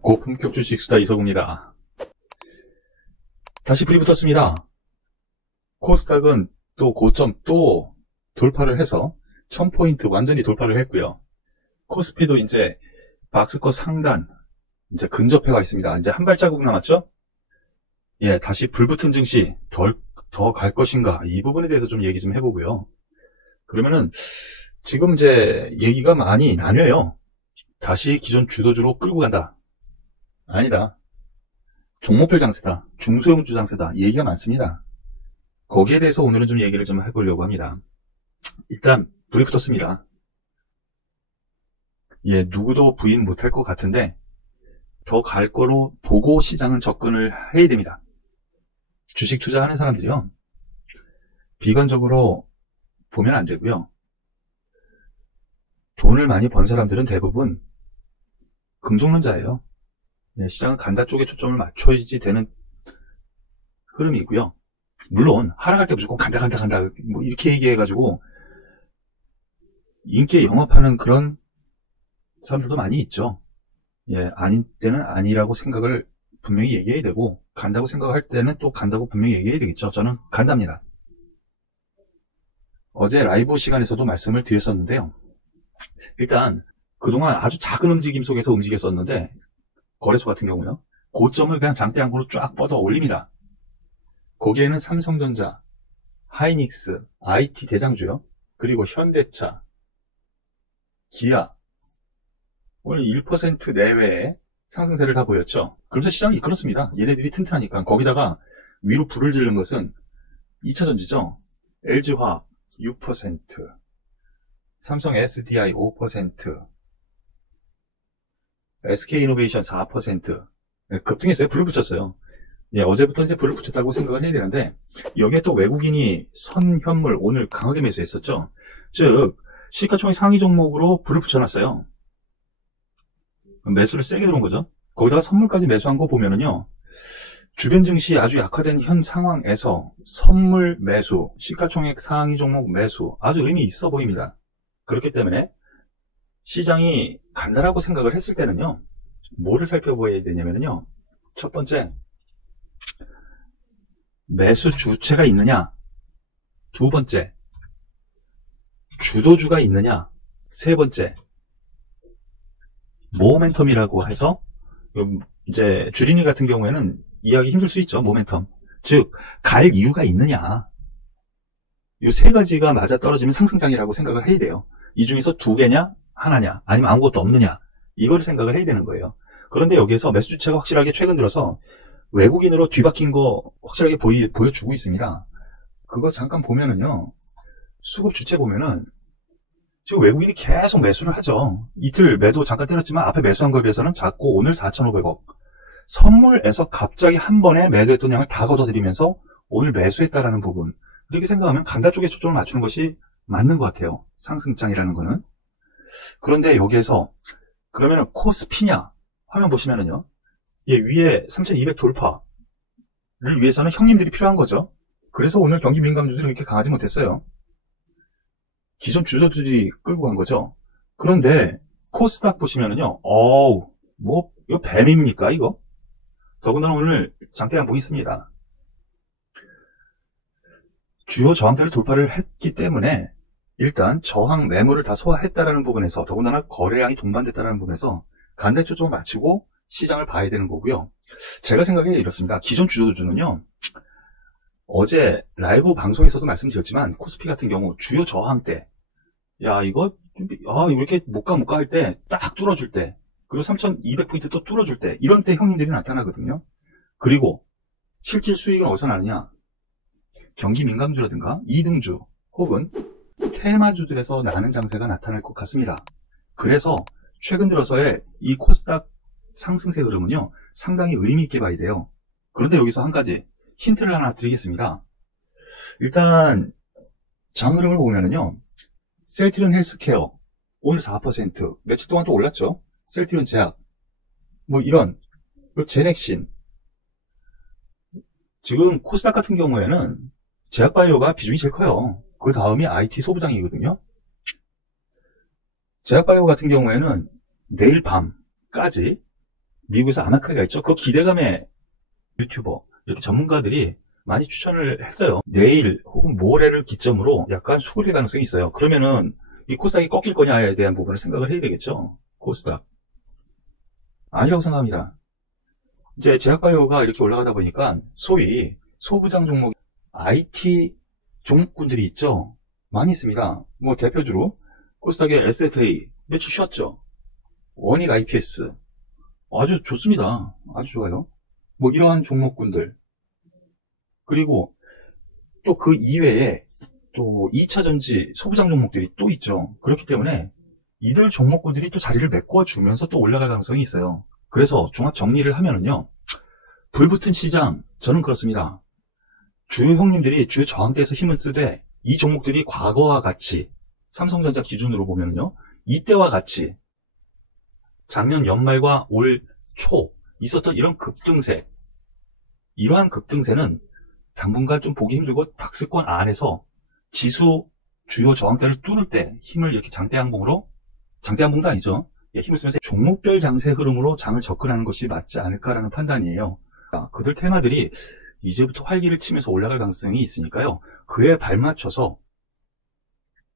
고품격 주식 수다 이서구입니다. 다시 불이 붙었습니다. 코스닥은 또 고점 또 돌파를 해서 1000포인트 완전히 돌파를 했고요. 코스피도 이제 박스권 상단 이제 근접해가 있습니다. 이제 한 발자국 남았죠? 예, 다시 불붙은 증시 더 갈 것인가, 이 부분에 대해서 좀 얘기 좀 해보고요. 그러면은 지금 이제 얘기가 많이 나뉘어요. 다시 기존 주도주로 끌고 간다. 아니다. 종목별 장세다. 중소형주 장세다. 얘기가 많습니다. 거기에 대해서 오늘은 좀 얘기를 좀 해보려고 합니다. 일단 불이 붙었습니다. 예, 누구도 부인 못할 것 같은데 더 갈 거로 보고 시장은 접근을 해야 됩니다. 주식 투자하는 사람들이요, 비관적으로 보면 안 되고요. 돈을 많이 번 사람들은 대부분 금속론자예요. 예, 시장은 간다 쪽에 초점을 맞춰야지 되는 흐름이고요. 물론 하락할 때 무조건 간다 뭐 이렇게 얘기해가지고 인기에 영업하는 그런 사람들도 많이 있죠. 예, 아닌 때는 아니라고 생각을 분명히 얘기해야 되고, 간다고 생각할 때는 또 간다고 분명히 얘기해야 되겠죠. 저는 간답니다. 어제 라이브 시간에서도 말씀을 드렸었는데요. 일단 그동안 아주 작은 움직임 속에서 움직였었는데, 거래소 같은 경우요, 고점을 그냥 장대양구로 쫙 뻗어 올립니다. 거기에는 삼성전자, 하이닉스, IT 대장주요, 그리고 현대차, 기아, 오늘 1% 내외의 상승세를 다 보였죠. 그러면서 시장이 이끌었습니다. 얘네들이 튼튼하니까. 거기다가 위로 불을 지른 것은 2차전지죠. LG화학 6%, 삼성 SDI 5%, SK이노베이션 4%, 급등했어요. 불을 붙였어요. 예, 어제부터 이제 불을 붙였다고 생각을 해야 되는데, 여기에 또 외국인이 선현물 오늘 강하게 매수했었죠. 즉, 시가총액 상위 종목으로 불을 붙여놨어요. 매수를 세게 들어온 거죠. 거기다가 선물까지 매수한 거 보면은요, 주변 증시 아주 약화된 현 상황에서 선물 매수, 시가총액 상위 종목 매수, 아주 의미 있어 보입니다. 그렇기 때문에 시장이 간다라고 생각을 했을 때는요, 뭐를 살펴봐야 되냐면요, 첫 번째, 매수 주체가 있느냐, 두 번째, 주도주가 있느냐, 세 번째, 모멘텀이라고 해서, 이제 주린이 같은 경우에는 이해하기 힘들 수 있죠. 모멘텀, 즉 갈 이유가 있느냐, 이 세 가지가 맞아 떨어지면 상승장이라고 생각을 해야 돼요. 이 중에서 두 개냐, 하나냐, 아니면 아무것도 없느냐, 이걸 생각을 해야 되는 거예요. 그런데 여기에서 매수 주체가 확실하게 최근 들어서 외국인으로 뒤바뀐 거 확실하게 보여주고 있습니다. 그거 잠깐 보면은요, 수급 주체 보면은 지금 외국인이 계속 매수를 하죠. 이틀 매도 잠깐 때렸지만 앞에 매수한 거에 비해서는 작고, 오늘 4,500억. 선물에서 갑자기 한 번에 매도했던 양을 다 걷어들이면서 오늘 매수했다라는 부분, 이렇게 생각하면 간다 쪽에 초점을 맞추는 것이 맞는 것 같아요. 상승장이라는 거는. 그런데 여기에서 그러면은 코스피냐, 화면 보시면은요, 예, 위에 3,200 돌파를 위해서는 형님들이 필요한 거죠. 그래서 오늘 경기 민감주들이 이렇게 강하지 못했어요. 기존 주도주들이 끌고 간 거죠. 그런데 코스닥 보시면은요, 뭐 이거 뱀입니까 이거? 더군다나 오늘 장대양봉이 있습니다. 주요 저항대를 돌파를 했기 때문에 일단 저항 매물을 다 소화했다라는 부분에서, 더군다나 거래량이 동반됐다라는 부분에서 간다에 초점을 맞추고 시장을 봐야 되는 거고요. 제가 생각에 이렇습니다. 기존 주도주는요, 어제 라이브 방송에서도 말씀드렸지만 코스피 같은 경우 주요 저항대, 야 이거 이렇게 못 가 할 때 딱 뚫어줄 때, 그리고 3,200포인트 또 뚫어줄 때, 이런 때 형님들이 나타나거든요. 그리고 실질 수익은 어디서 나느냐, 경기 민감주라든가 2등주 혹은 테마주들에서 나는 장세가 나타날 것 같습니다. 그래서 최근 들어서의 이 코스닥 상승세 흐름은요, 상당히 의미 있게 봐야 돼요. 그런데 여기서 한 가지 힌트를 하나 드리겠습니다. 일단 장 흐름을 보면은요, 셀트리온 헬스케어 오늘 4%, 며칠 동안 또 올랐죠. 셀트리온 제약, 뭐 이런, 제넥신, 지금 코스닥 같은 경우에는 제약바이오가 비중이 제일 커요. 그 다음이 IT 소부장이거든요. 제약바이오 같은 경우에는 내일 밤까지 미국에서 아나카이가 있죠. 그 기대감에 유튜버, 이렇게 전문가들이 많이 추천을 했어요. 내일 혹은 모레를 기점으로 약간 수그릴 가능성이 있어요. 그러면은 이 코스닥이 꺾일 거냐에 대한 부분을 생각을 해야 되겠죠. 코스닥. 아니라고 생각합니다. 이제 제약바이오가 이렇게 올라가다 보니까 소위 소부장 종목 IT 종목군들이 있죠. 많이 있습니다. 뭐 대표주로 코스닥의 SFA 며칠 쉬었죠. 원익 IPS 아주 좋습니다. 아주 좋아요. 뭐 이러한 종목군들, 그리고 또 그 이외에 또 2차전지 소부장 종목들이 또 있죠. 그렇기 때문에 이들 종목군들이 또 자리를 메꿔주면서 또 올라갈 가능성이 있어요. 그래서 종합 정리를 하면은요, 불붙은 시장, 저는 그렇습니다. 주요 형님들이 주요 저항대에서 힘을 쓰되 이 종목들이 과거와 같이 삼성전자 기준으로 보면은요, 이때와 같이 작년 연말과 올 초 있었던 이런 급등세, 이러한 급등세는 당분간 좀 보기 힘들고 박스권 안에서 지수 주요 저항대를 뚫을 때 힘을 이렇게 장대양봉으로, 장대양봉도 아니죠, 힘을 쓰면서 종목별 장세 흐름으로 장을 접근하는 것이 맞지 않을까라는 판단이에요. 그들 테마들이 이제부터 활기를 치면서 올라갈 가능성이 있으니까요, 그에 발맞춰서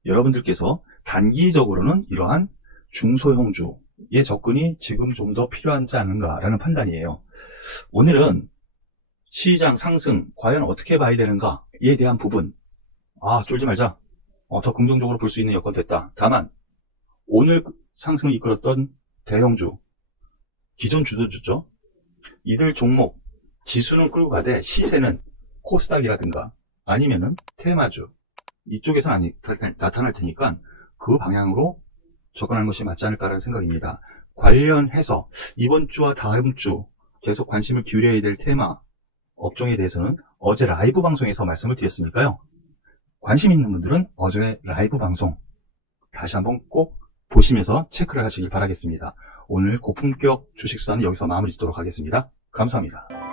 여러분들께서 단기적으로는 이러한 중소형주의 접근이 지금 좀 더 필요하지 않은가라는 판단이에요. 오늘은 시장 상승 과연 어떻게 봐야 되는가에 대한 부분, 쫄지 말자, 더 긍정적으로 볼 수 있는 여건 됐다. 다만 오늘 상승을 이끌었던 대형주, 기존 주도주죠, 이들 종목 지수는 끌고 가되 시세는 코스닥이라든가 아니면은 테마주 이쪽에서 나타날 테니까 그 방향으로 접근하는 것이 맞지 않을까라는 생각입니다. 관련해서 이번 주와 다음 주 계속 관심을 기울여야 될 테마 업종에 대해서는 어제 라이브 방송에서 말씀을 드렸으니까요, 관심 있는 분들은 어제 라이브 방송 다시 한번 꼭 보시면서 체크를 하시길 바라겠습니다. 오늘 고품격 주식수단은 여기서 마무리 짓도록 하겠습니다. 감사합니다.